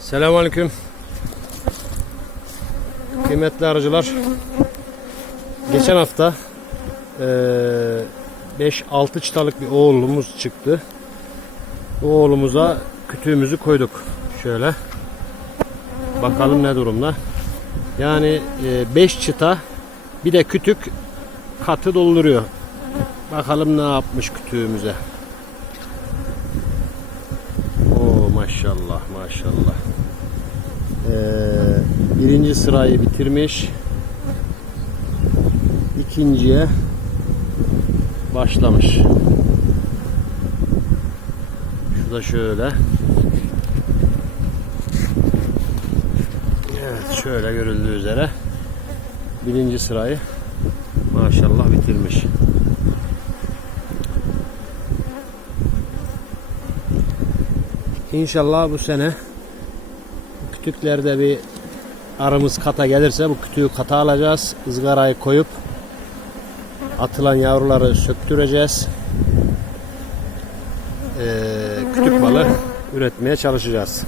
Selamünaleyküm. Kıymetli arıcılar. Geçen hafta 5-6 çıtalık bir oğlumuz çıktı. Bu oğlumuza kütüğümüzü koyduk. Şöyle. Bakalım ne durumda. Yani 5 çıta bir de kütük katı dolduruyor. Bakalım ne yapmış kütüğümüze. Maşallah maşallah. Ee, birinci sırayı bitirmiş. İkinciye başlamış. Şu da şöyle. Evet şöyle görüldüğü üzere birinci sırayı maşallah bitirmiş. İnşallah bu sene kütüklerde bir arımız kata gelirse bu kütüğü kata alacağız. ızgarayı koyup atılan yavruları söktüreceğiz. Ee, kütük balı üretmeye çalışacağız.